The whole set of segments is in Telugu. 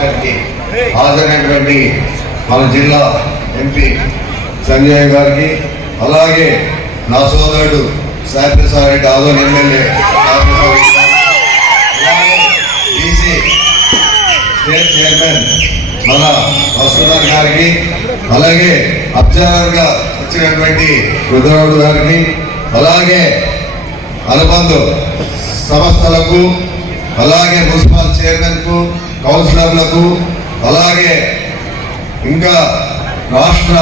సమావేశానికి హాజరైనటువంటి మన జిల్లా ఎంపీ సంజయ్ గారికి, అలాగే నా సోదరుడు Saiprasad Reddy Adoni MLA BC state chairman మన వసుధర్ గారికి, అలాగే అబ్జర్వర్ గా వచ్చినటువంటి రుద్రరావు గారికి, అలాగే అనుబంధ సంస్థలకు, అలాగే మున్సిపల్ చైర్మన్ కు, కౌన్సిలర్లకు, అలాగే ఇంకా రాష్ట్ర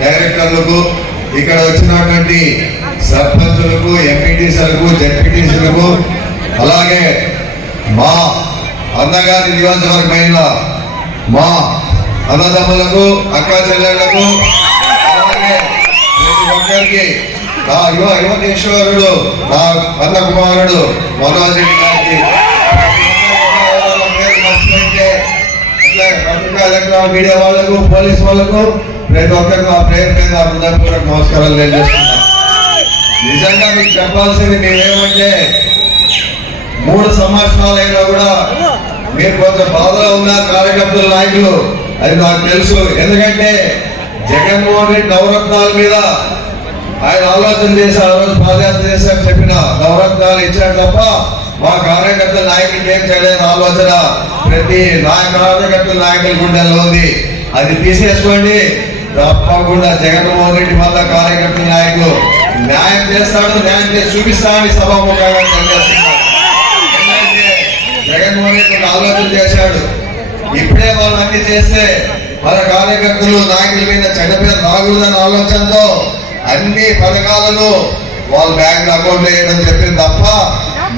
డైరెక్టర్లకు, ఇక్కడ వచ్చినటువంటి సర్పంచులకు, ఎంపీటీసీలకు, జెడ్పీటీసీలకు, అలాగే మా అన్నగారి నియోజకవర్గమైన మా అన్నదమ్ములకు, అక్క చెల్లెళ్లకు, అలాగే ప్రతి ఒక్కరికి నా యువకేశ్వరుడు, నా అన్న కుమారుడు మనోజ్ రెడ్డి గారికి, ఎలక్ట్రానిక్ మీడియా వాళ్ళకు, పోలీసు వాళ్ళకు, ప్రతి ఒక్కరికి ఆ ప్రేమ మీద హృదయపూర్వక నమస్కారాలు తెలియజేస్తున్నాను. నిజంగా మీకు చెప్పాల్సింది మేమేమంటే 3 సంవత్సరాలైనా కూడా మీరు కొంచెం బాధలో ఉన్న కార్యకర్తల నాయకులు, అది నాకు తెలుసు. ఎందుకంటే జగన్మోహన్ రెడ్డి నవరత్నాల మీద ఆయన ఆలోచన చేసి ఆ రోజు పాదయాత్ర చేశారు, చెప్పిన నవరత్నాలు ఇచ్చాడు తప్ప మా కార్యకర్తల నాయకులకి ఏం చేయలేదు ఆలోచన ప్రతి కార్యకర్తల నాయకుల గుండెల్లో ఉంది. అది తీసేసుకోండి, తప్పకుండా జగన్మోహన్ రెడ్డి వల్ల కార్యకర్తల నాయకులు న్యాయం చేస్తాడు, న్యాయం చేసి చూపిస్తాడని సభాముఖంగా తెలియజేస్తున్నాడు. జగన్మోహన్ రెడ్డి ఆలోచన చేశాడు, ఇప్పుడే వాళ్ళు అన్ని చేస్తే మన కార్యకర్తలు నాయకుల మీద చెడ్డ పేరు రాకూడదన్న ఆలోచనతో అన్ని పథకాలను వాళ్ళ బ్యాంక్ అకౌంట్ వేయడం చెప్పింది తప్ప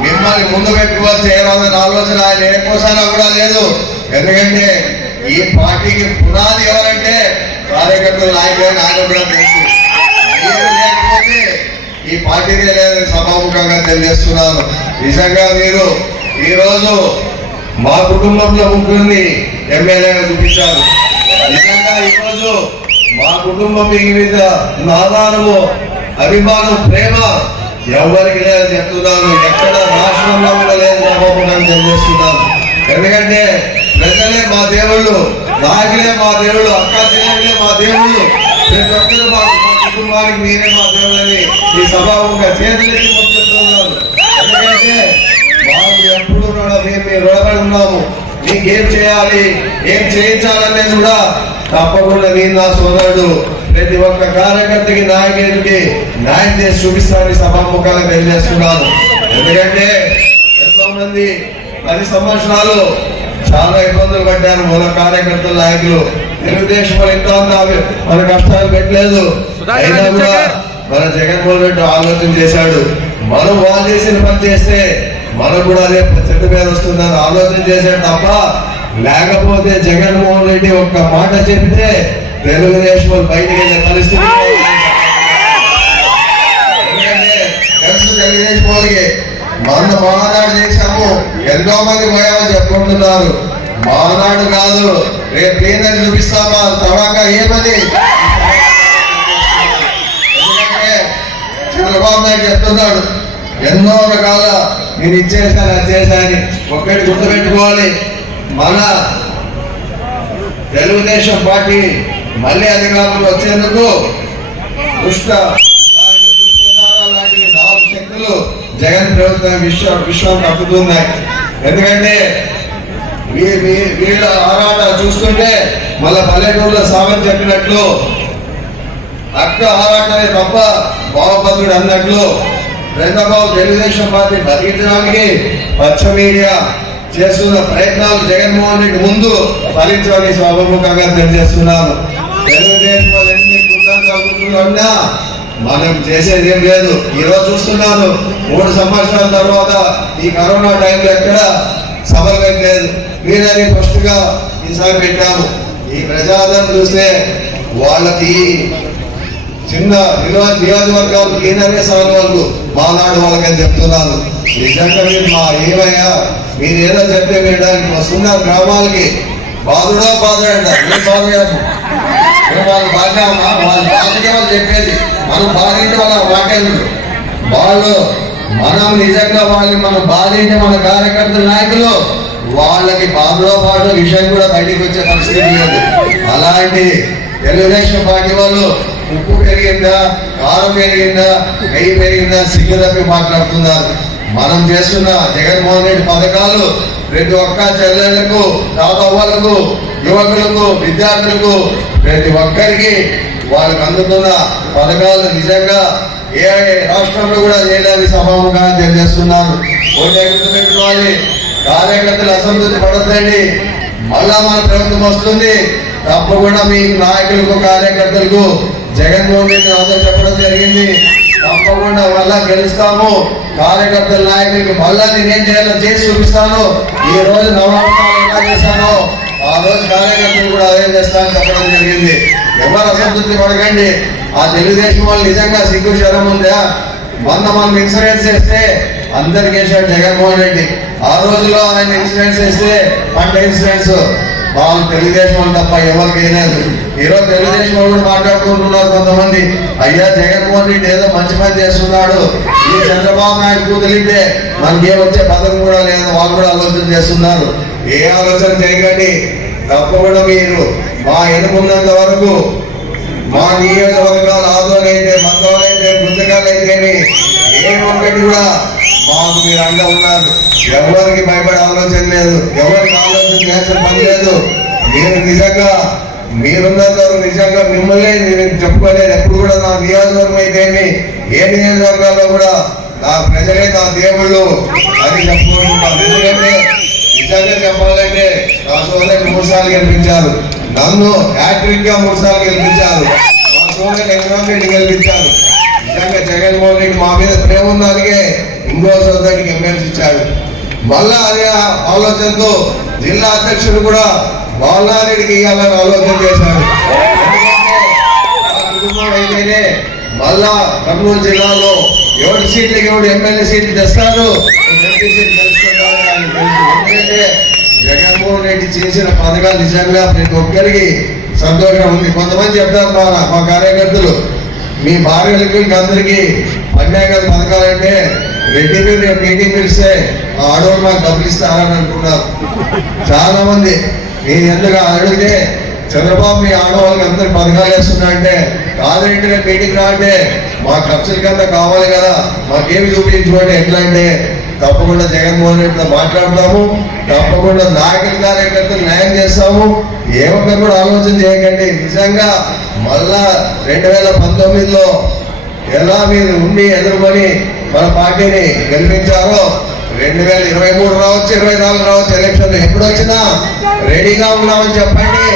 మిమ్మల్ని ముందు పెట్టుకోవాలి చేయాలన్న ఆలోచన ఆయన ఏ కోసానా కూడా లేదు. ఎందుకంటే ఈ పార్టీకి పునాది ఎవరంటే కార్యకర్తలు, నాయకులు ఆయన కూడా తెలుసు. లేకపోతే ఈ పార్టీనే లేదని సభాముఖంగా తెలియజేస్తున్నాను. నిజంగా మీరు ఈరోజు మా కుటుంబంలో ముగ్గురిని ఎమ్మెల్యేగా చూపించారు. నిజంగా ఈరోజు మా కుటుంబం మీద ఆధారము, అభిమానం, ప్రేమ ఎవరికి లేదని చెప్తున్నాను. ఎక్కడ రాష్ట్రంలో కూడా లేదని సభాముఖంగా తెలియజేస్తున్నాను. ఎందుకంటే ప్రజలే మా దేవుళ్ళు, నాయకులే మా దేవుళ్ళు, అక్క చెల్లెలే మా దేవుళ్ళు, ప్రతి ఒక్కరు మా కుటుంబానికి మీరే మా దేవుళ్ళని ఈ సభాముఖంగా చేతులెత్తి చెప్తున్నారు. ఎందుకంటే మాకు ఎప్పుడు కూడా మేము రుణపడి ఉన్నాము. మీకేం చేయాలి, ఏం చేయించాలనేది కూడా తప్పకుండా నేను నా సోదరుడు ప్రతి ఒక్క కార్యకర్తకి, నాయకుడికి న్యాయం చేసి చూపిస్తానని సభాముఖంగా తెలియజేస్తున్నాను. ఎందుకంటే ఎంతో మంది 10 సంవత్సరాలు చాలా ఇబ్బందులు పడ్డారు మన కార్యకర్తల నాయకులు. తెలుగుదేశం ఎంతో మన కష్టాలు పెట్టలేదు. అయినా కూడా మన జగన్మోహన్ రెడ్డి ఆలోచన చేశాడు, మనం వాళ్ళు చేసిన పని చేస్తే మనకు కూడా అదే చెట్టు పేరు వస్తుందని ఆలోచన చేశాడు తప్ప, లేకపోతే జగన్మోహన్ రెడ్డి ఒక్క మాట చెప్తే తెలుగుదేశం బయటికి వెళ్ళే పరిస్థితి తెలుగుదేశం వాళ్ళకి. మన మానాడు చేశాము, ఎంతో మంది పోయామని చెప్పుకుంటున్నారు. మానాడు కాదు, రేపు ఏందని చూపిస్తామా తడాకా ఏమని. ఎందుకంటే చంద్రబాబు నాయుడు చెప్తున్నాడు ఎన్నో రకాల నేను ఇచ్చేసాను, అది చేశాను. ఒక్కటి గుర్తుపెట్టుకోవాలి, మన తెలుగుదేశం పార్టీ మళ్ళీ అధికారంలో వచ్చేందుకు లాంటి 4 శక్తులు జగన్ ప్రభుత్వం విశ్వం కప్పుతున్నాయి. ఎందుకంటే వీళ్ళ ఆరాట చూస్తుంటే మళ్ళా పల్లెటూరులో సామెత చెప్పినట్లు అక్క ఆరాటనే తప్ప బావభద్రుడు అన్నట్లు చంద్రబాబు తెలుగుదేశం పార్టీ బతికించడానికి పచ్చ మీడియా చేస్తున్న ప్రయత్నాలు జగన్మోహన్ రెడ్డి ముందు ఫలించాలని సభాముఖంగా తెలియజేస్తున్నాను. తెలుగుదేశం ఎన్ని కుట్రన్నా మనం చేసేది ఏం లేదు. ఈరోజు చూస్తున్నాను 3 సంవత్సరాల తర్వాత ఈ కరోనా టైంలో ఎక్కడ సభలు పెట్టలేదు. మీరని ఫస్ట్ గా ఈసారి పెట్టాము. ఈ ప్రజాదరణ చూస్తే వాళ్ళకి చిన్న నియోజకవర్గాలు ఈయననే సభల వాళ్ళు మానాడు వాళ్ళకని చెప్తున్నాను. నిజంగా మీరు మా ఏమయ్యా మీరు ఏదో చెప్పే వేయడానికి వస్తున్న గ్రామాలకి బాధుడా బాధుడంట ఏం బాధ వాళ్ళు బాగా వాళ్ళ బాధకే వాళ్ళు చెప్పేది, మనం బాధింటే వాళ్ళ వాక్యాలు వాళ్ళు మనం నిజంగా వాళ్ళని మనం బాధింటే మన కార్యకర్తల నాయకులు వాళ్ళకి బాధలో పాటు విషయం కూడా బయటికి వచ్చే పరిస్థితి లేదు. అలాంటి తెలుగుదేశం పార్టీ వాళ్ళు ఉప్పు పెరిగిందా, కారం పెరిగిందా, నెయ్యి పెరిగిందా సిగ్గు తప్పి మాట్లాడుతున్నారు. మనం చేస్తున్న జగన్మోహన్ రెడ్డి పథకాలు ప్రతి ఒక్క చెల్లెళ్లకు, తాతవ్వలకు, యువకులకు, విద్యార్థులకు ప్రతి ఒక్కరికి వాళ్ళకి అందుతున్న పథకాలు నిజంగా ఏ రాష్ట్రంలో కూడా చేయలేని సభాముగా తెలియజేస్తున్నారు. ఓటే గుర్తుపెట్టుకోవాలి, కార్యకర్తలు అసంతృప్తి పడద్దండి. మళ్ళా మన ప్రభుత్వం వస్తుంది, తప్పకుండా మీ నాయకులకు, కార్యకర్తలకు జగన్మోహన్ రెడ్డి నాతో చెప్పడం జరిగింది. తప్పకుండా మళ్ళా గెలుస్తాము. కార్యకర్తల నాయకులకి మళ్ళా నేనేం చేయాలో చేసి చూపిస్తాను. ఈ రోజు నవరత్నాలు ఎలా చేశానో ఆ రోజు కార్యకర్తలు కూడా అదే చేస్తానని చెప్పడం జరిగింది. ఎవరు అసంతృప్తి పడకండి. ఆ తెలుగుదేశం వాళ్ళు నిజంగా సిగ్గు శరం ఉందా? మనం ఇన్సూరెన్స్ చేస్తే అందరికి వేసాడు జగన్మోహన్ రెడ్డి. ఆ రోజులో ఆయన ఇన్సూరెన్స్ చేస్తే పంట ఇన్సూరెన్స్ వాళ్ళు తెలుగుదేశం వాళ్ళు తప్ప ఎవరికి వేయలేదు. ఈరోజు తెలుగుదేశం వాళ్ళు కూడా మాట్లాడుకుంటున్నారు కొంతమంది, అయ్యా జగన్మోహన్ రెడ్డి ఏదో మంచి పని చేస్తున్నాడు, ఈ చంద్రబాబు నాయుడు తెలిస్తే మనకి వచ్చే పథకం కూడా లేదు. వాళ్ళు కూడా ఆలోచన చేస్తున్నారు. ఏ ఆలోచన చేయకండి. తప్పకుండా మీరు మా ఎన్నుకున్నంత వరకు మా నియోజకవర్గాలు ఆదోళైతే, మద్దోలైతే, బృందకాలైతేమి ఏ ఒక్కటి కూడా మాకు మీరు అండ ఉన్నారు. ఎవరికి భయపడే ఆలోచన లేదు, ఎవరికి ఆలోచన చేసిన పని లేదు. మీరు నిజంగా మీరున్నంతవరకు నిజంగా మిమ్మల్ని నేను చెప్పుకోలేదు. ఎప్పుడు కూడా నా నియోజకవర్గం అయితేమి, ఏ నియోజకవర్గాల్లో కూడా నా ప్రజలే నా దేవుళ్ళు అని చెప్పుకుంటున్నాను. ఎందుకంటే నిజంగా చెప్పాలంటే నా సోదరుని 3 సార్లు గెలిపించారు, నన్ను హ్యాట్రిక్ గా 3 సార్లు గెలిపించారు, మా సోదరుని ఎన్విరాన్మెంట్ గెలిపించారు. నిజంగా జగన్మోహన్ రెడ్డి మా మీద ప్రేమ ఉన్నదిగే ఇంకో సోదరుడికి ఎమ్మెల్సీ ఇచ్చాడు. మళ్ళా అదే ఆలోచనతో జిల్లా అధ్యక్షుడు కూడా బాలారెడ్డికి ఇవ్వాలని ఆలోచన చేశాడు. అయితేనే మళ్ళా కర్నూలు జిల్లాలో 7 సీట్లకి 7 ఎమ్మెల్యే సీట్లు తెస్తారు, ఎంపీ సీట్లు తెలుసుకుంటారని ఆయనకు తెలుసు. ఎందుకంటే జగన్మోహన్ రెడ్డి చేసిన పథకాలు నిజంగా ప్రతి ఒక్కరికి సంతోషంగా ఉంది. కొంతమంది చెప్తారు మా కార్యకర్తలు, మీ భార్యలకి అందరికీ అన్యాయ పథకాలంటే రెడ్డి మీరు రేపు మీటింగ్ పిలిస్తే ఆ ఆడవాళ్ళు నాకు డబ్బులు ఇస్తారని అంటున్నారు చాలా మంది. నేను ఎందుకు అడిగితే చంద్రబాబు మీ ఆడవాళ్ళకి అందరికి పథకాలు వేస్తున్నా అంటే, కాదంటే రేపు మీటింగ్ రా అంటే మా ఖర్చులకంతా కావాలి కదా, మాకేమి చూపించుకోండి. ఎట్లా అంటే తప్పకుండా జగన్మోహన్ రెడ్డితో మాట్లాడతాము, తప్పకుండా నాయకుల కార్యకర్తలు న్యాయం చేస్తాము. ఏ ఒక్కరు కూడా ఆలోచన చేయకండి. నిజంగా మళ్ళా 2019లో ఎలా మీరు ఉండి ఎదుర్కొని మన పార్టీని గెలిపించారో 2023 రావచ్చు, 24 రావచ్చు, ఎలక్షన్ ఎప్పుడు వచ్చినా రెడీగా ఉన్నామని చెప్పండి.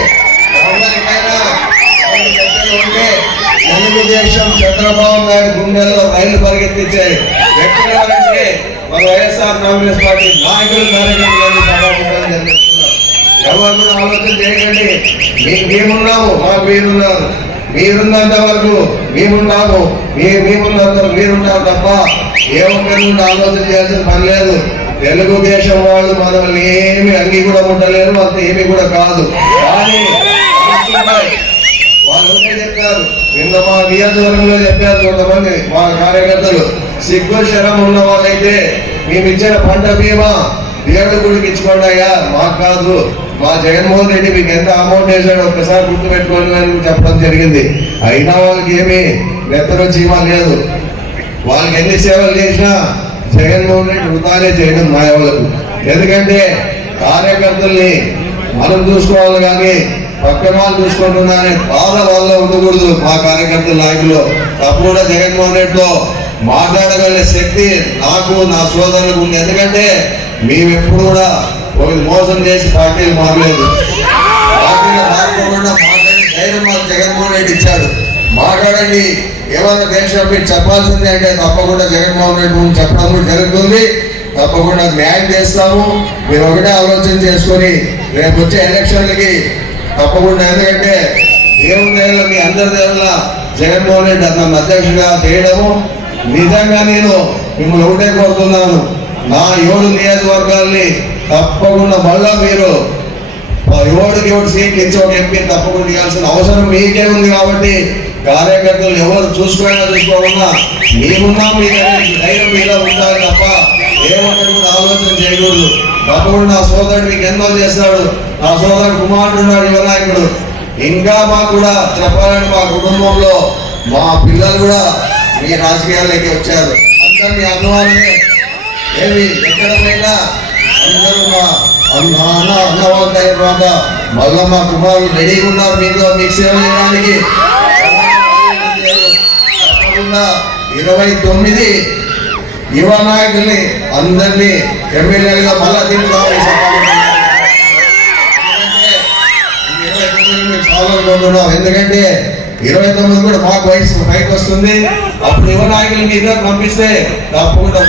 ఎవరికైనా ఉంటే తెలుగుదేశం చంద్రబాబు నాయుడు గుండెల్లో రైలు పరిగెత్తించాయి వ్యక్తులు అంటే మన వైఎస్ఆర్ కాంగ్రెస్ పార్టీ నాయకులు, కార్యకర్తలు జరుగుతున్నారు. ఎవరు కూడా ఆలోచన చేయకండి. మేమున్నాము, మాకు మీరున్నారు, మీరున్నంత వరకు మేమున్నాము, మేమున్నంత వరకు మీరున్నారు తప్ప ఏ ఒక్కరి నుండి ఆలోచన చేయాల్సిన పని లేదు. తెలుగుదేశం వాళ్ళు మనల్ని ఏమి అంగి కూడా ఉండలేరు, అంత ఏమి కూడా కాదు. కానీ వాళ్ళు ఉంటే చెప్పారు, నిన్న మా నియోజకవర్గంలో చెప్పారు కొంతమంది మా కార్యకర్తలు, సిగ్గు శరం ఉన్న వాళ్ళైతే మేము ఇచ్చిన పంట బీమా దేవుడి గుడికి ఇచ్చుకున్నాయా, మాకు కాదు, మా జగన్మోహన్ రెడ్డి మీకు ఎంత అమౌంట్ వేసాడో ఒక్కసారి గుర్తు పెట్టుకోండి అని చెప్పడం జరిగింది. అయినా వాళ్ళకి ఏమి నెత్తలో చీమా లేదు. వాళ్ళకి ఎన్ని సేవలు చేసినా జగన్మోహన్ రెడ్డి వృధానే చేయడం మా వాళ్ళకు. ఎందుకంటే కార్యకర్తల్ని మనం చూసుకోవాలి కానీ పక్కన వాళ్ళు చూసుకుంటున్నారనే బాధ వాళ్ళ ఉండకూడదు. మా కార్యకర్తల నాయకులు తప్పకుండా జగన్మోహన్ రెడ్డితో మాట్లాడగలిగే శక్తి నాకు, నా సోదరులకు ఉంది. ఎందుకంటే మేము ఎప్పుడు కూడా ఒకటి మోసం చేసి పార్టీలు మారలేదు. పార్టీలు మారకుండా మాట్లాడే ధైర్యం మాకు జగన్మోహన్ రెడ్డి ఇచ్చాడు. మాట్లాడండి, ఏమన్నా దేశం మీరు చెప్పాల్సిందే అంటే తప్పకుండా జగన్మోహన్ రెడ్డి గురించి చెప్పడం కూడా జరుగుతుంది. తప్పకుండా న్యాయం చేస్తాము. మీరు ఒకటే ఆలోచన చేసుకొని రేపు వచ్చే ఎలక్షన్లకి తప్పకుండా, ఎందుకంటే దేవుని దేవుళ్ళ మీ అందరి దేవుళ్ళ జగన్మోహన్ రెడ్డి నన్ను అధ్యక్షుడిగా చేయడము నిజంగా నేను మిమ్మల్ని ఒకటే కోరుతున్నాను. నా 7 నియోజకవర్గాల్ని తప్పకుండా మళ్ళా మీరు 7 సీట్లు ఇచ్చి ఒక ఎంపీ తప్పకుండా ఇవ్వాల్సిన అవసరం మీకే ఉంది. కాబట్టి కార్యకర్తలు ఎవరు చూసుకోకుండా మేమున్నా మీ ధైర్యం మీద ఉండాలి తప్ప ఏ ఒక్కరు కూడా ఆలోచన చేయకూడదు. తప్పకుండా నా సోదరుడు మీకు ఎన్నో చేస్తాడు. నా సోదరుడు కుమారుడు ఉన్నాడు, యువ నాయకుడు. ఇంకా మాకు కూడా చెప్పాలంటే మా కుటుంబంలో మా పిల్లలు కూడా మీ రాజకీయాల్లోకి వచ్చారు. అందరు మీ అభిమానులే. ఏమి ఎక్కడ పోయినా అందరూ మా అన్నవాళ్ళ తర్వాత మళ్ళా మా కుమారులు రెడీగా ఉన్నారు మీకు సేవ చేయడానికి. 29 యువ నాయకుల్ని అందరినీ ఎమ్మెల్యేలుగా మళ్ళా దింపుతామని చెప్పాలనుకుంటున్నాం. ఎందుకంటే 29 కూడా మాకు వయసు పైకి వస్తుంది. అప్పుడు యువ నాయకులు మీద పంపిస్తే తప్పకుండా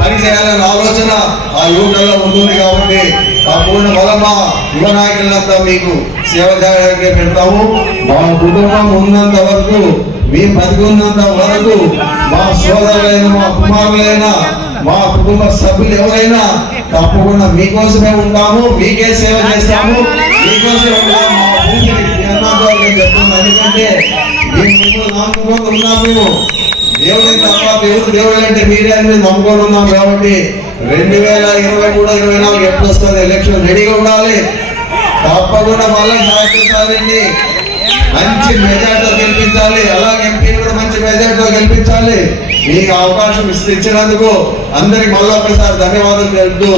పని చేయాలనే ఆలోచన ఆ యువకుల్లో ఉంటుంది. కాబట్టి తప్పకుండా మళ్ళా మా యువ నాయకులంతా మీకు సేవ చేయడానికి పెడతాము. మా కుటుంబం ఉన్నంత వరకు, మేము బతికున్నంత వరకు మా సోదరులైన మా కుమారులైనా మా కుటుంబ సభ్యులు ఎవరైనా తప్పకుండా మీకోసమే ఉంటాము, మీకే సేవ చేస్తాము, మీకోసమే ఉంటాము. మా భూమిని చెప్తున్నాం. ఎందుకంటే మేము నమ్ముకొని ఉన్నాము. మేము దేవుడిని తప్ప దేవుడు అంటే మీరే అని నమ్ముకొని ఉన్నాం. కాబట్టి 2023-24 ఎప్పుడు వస్తుంది ఎలక్షన్ రెడీగా ఉండాలి. తప్పకుండా మళ్ళీ సహకరించాలండి. మంచి మెజార్టీతో గెలిపించాలి. అలాగే ఎంపీని కూడా మంచి మెజార్టీతో గెలిపించాలి. మీకు అవకాశం ఇచ్చినందుకు అందరికి మళ్ళీ ఒకసారి ధన్యవాదాలు తెలుపుతూ